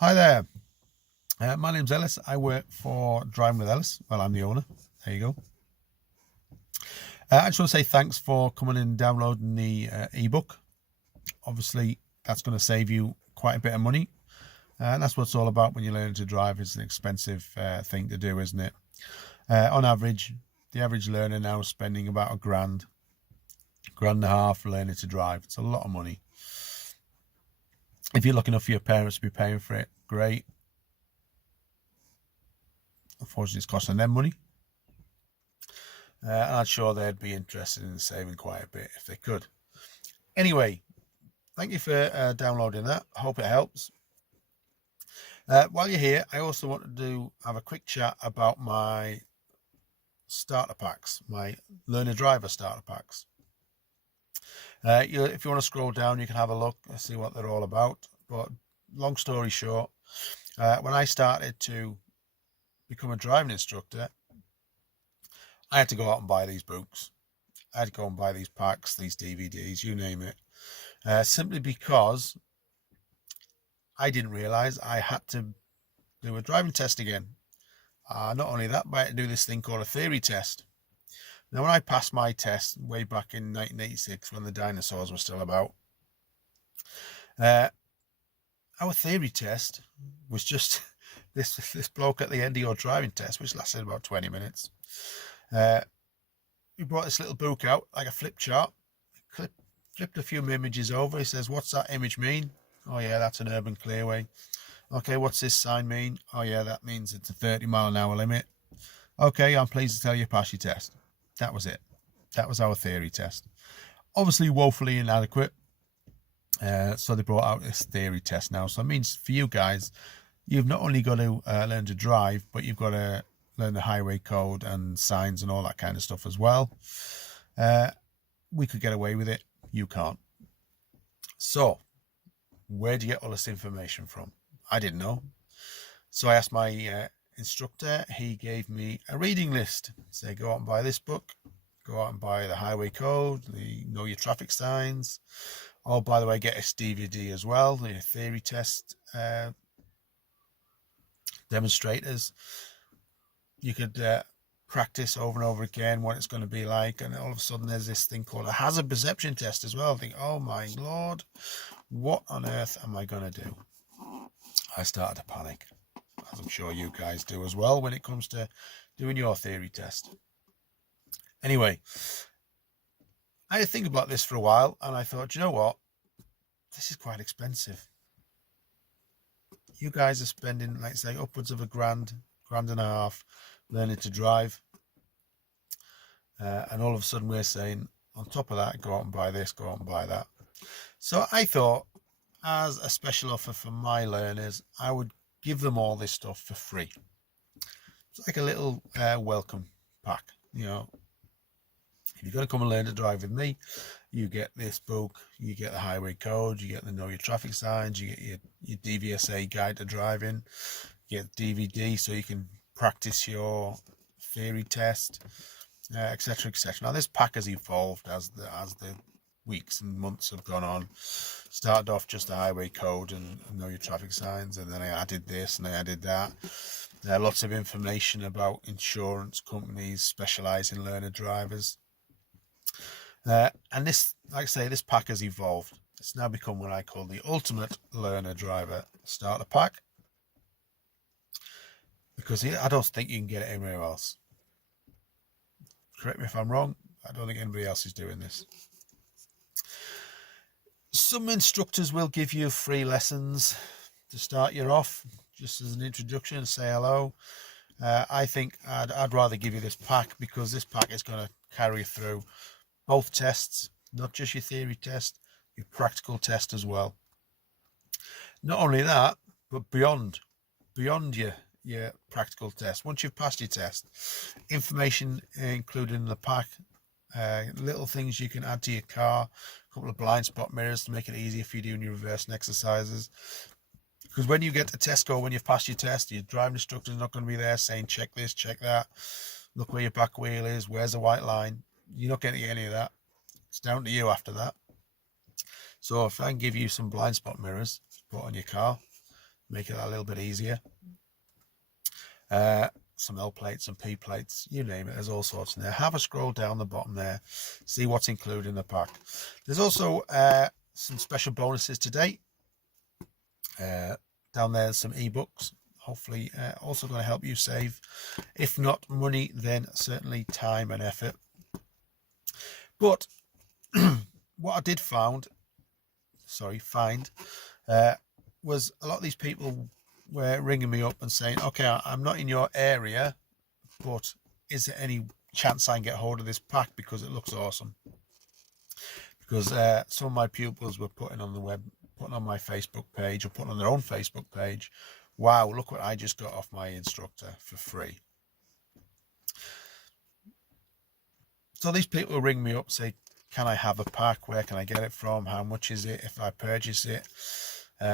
Hi there. My name's Ellis. I work for Driving with Ellis. Well, I'm the owner. There you go. I just want to say thanks for coming and downloading the ebook. Obviously, that's going to save you quite a bit of money. And that's what it's all about when you're learning to drive. It's an expensive thing to do, isn't it? On average, the average learner now is spending about grand and a half learning to drive. It's a lot of money. If you're lucky enough for your parents to be paying for it, great. Unfortunately, it's costing them money. And I'm sure they'd be interested in saving quite a bit if they could. Anyway, thank you for downloading that. I hope it helps. While you're here, I also wanted to have a quick chat about my starter packs, my learner driver starter packs. If you want to scroll down, you can have a look and see what they're all about. But long story short, when I started to become a driving instructor, I had to go out and buy these books. I had to go and buy these packs, these DVDs, you name it. Simply because I didn't realise I had to do a driving test again. Not only that, but I had to do this thing called a theory test. Now, when I passed my test way back in 1986, when the dinosaurs were still about, our theory test was just this bloke at the end of your driving test, which lasted about 20 minutes. He brought this little book out, like a flip chart, flipped a few images over. He says, "What's that image mean?" "Oh yeah, that's an urban clearway." "Okay, what's this sign mean?" "Oh yeah, that means it's a 30-mile-an-hour limit." "Okay, I'm pleased to tell you pass your test." That was it. That was our theory test. Obviously woefully inadequate. So they brought out this theory test now. So it means for you guys, you've not only got to learn to drive, but you've got to learn the highway code and signs and all that kind of stuff as well. We could get away with it. You can't. So where do you get all this information from? I didn't know. So I asked my instructor. He gave me a reading list. Say, go out and buy this book. Go out and buy the highway code, the know your traffic signs. Oh, by the way, get this DVD as well, the theory test demonstrators. You could practice over and over again what it's going to be like. And all of a sudden there's this thing called a hazard perception test as well. I think, oh my Lord, what on earth am I going to do? I started to panic, as I'm sure you guys do as well when it comes to doing your theory test. Anyway, I had to think about this for a while, and I thought, you know what? This is quite expensive. You guys are spending, like say, upwards of grand and a half learning to drive. And all of a sudden we're saying, on top of that, go out and buy this, go out and buy that. So I thought, as a special offer for my learners, I would give them all this stuff for free. It's like a little welcome pack, you know. If you're going to come and learn to drive with me, you get this book, you get the highway code, you get the know your traffic signs, you get your DVSA guide to driving, you get DVD so you can practice your theory test, etc., etc. Now this pack has evolved as the weeks and months have gone on. Started off just the highway code and know your traffic signs, and then I added this and I added that. Lots of information about insurance companies specialising in learner drivers. And this, like I say, this pack has evolved. It's now become what I call the ultimate learner driver starter pack, because I don't think you can get it anywhere else. Correct me if I'm wrong. I don't think anybody else is doing this. Some instructors will give you free lessons to start you off, just as an introduction, say hello. I think I'd rather give you this pack, because this pack is going to carry through both tests, not just your theory test, your practical test as well. Not only that, but beyond your practical test. Once you've passed your test, information included in the pack, little things you can add to your car, a couple of blind spot mirrors to make it easier for you doing your reversing exercises. Because when you get to test score, when you've passed your test, your driving instructor is not going to be there saying, check this, check that, look where your back wheel is, where's the white line. You're not getting any of that. It's down to you after that. So if I can give you some blind spot mirrors to put on your car, make it a little bit easier. Some L plates and P plates, you name it, there's all sorts in there. Have a scroll down the bottom there, see what's included in the pack. There's also some special bonuses today. Down there, some ebooks, hopefully also going to help you save, if not money, then certainly time and effort. But what I did find was a lot of these people were ringing me up and saying, okay, I'm not in your area, but is there any chance I can get hold of this pack because it looks awesome? Because some of my pupils were putting on my Facebook page, or putting on their own Facebook page, wow, look what I just got off my instructor for free. So these people will ring me up, say, can I have a pack? Where can I get it from? How much is it if I purchase it?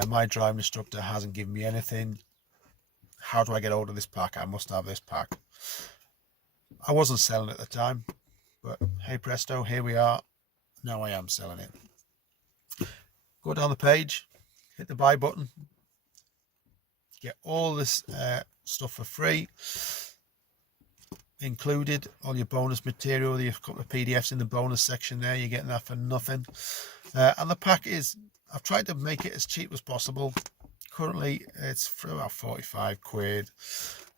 My driving instructor hasn't given me anything. How do I get hold of this pack? I must have this pack. I wasn't selling at the time, but hey presto, here we are. Now I am selling it. Go down the page, hit the buy button, get all this stuff for free, included all your bonus material. You've got the PDFs in the bonus section there. You're getting that for nothing. And the pack is, I've tried to make it as cheap as possible. Currently it's for about 45 quid.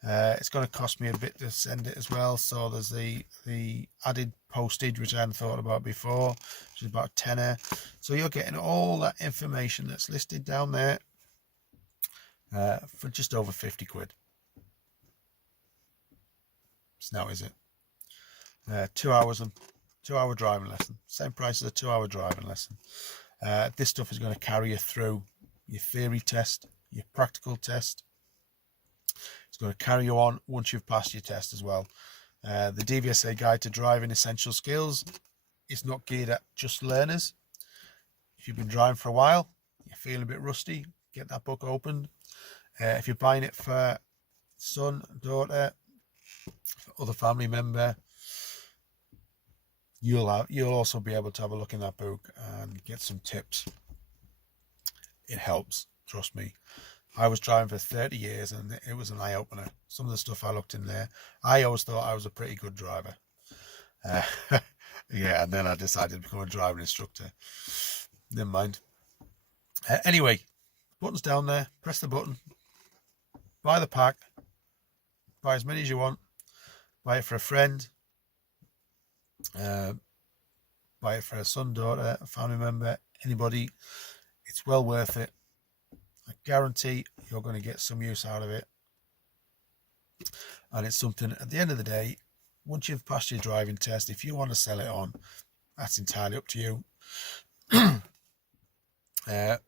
It's going to cost me a bit to send it as well, so there's the added postage, which I hadn't thought about before, which is about a tenner. So you're getting all that information that's listed down there for just over 50 quid. So now is it 2 hours and 2 hour driving lesson, same price as a 2 hour driving lesson. This stuff is going to carry you through your theory test, your practical test. It's going to carry you on once you've passed your test as well. The DVSA Guide to Driving Essential Skills is not geared at just learners. If you've been driving for a while, you're feeling a bit rusty, get that book opened. If you're buying it for son, daughter, other family member, you'll also be able to have a look in that book and get some tips. It helps, trust me. I was driving for 30 years and it was an eye-opener. Some of the stuff I looked in there, I always thought I was a pretty good driver. Yeah, and then I decided to become a driving instructor. Never mind. Anyway, button's down there. Press the button. Buy the pack. Buy as many as you want. Buy it for a friend. Buy it for a son, daughter, a family member, anybody. It's well worth it. I guarantee you're going to get some use out of it. And it's something, at the end of the day, once you've passed your driving test, if you want to sell it on, that's entirely up to you. Get a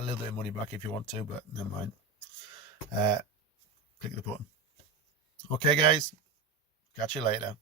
little bit of money back if you want to, but never mind. Click the button. Okay, guys. Catch you later.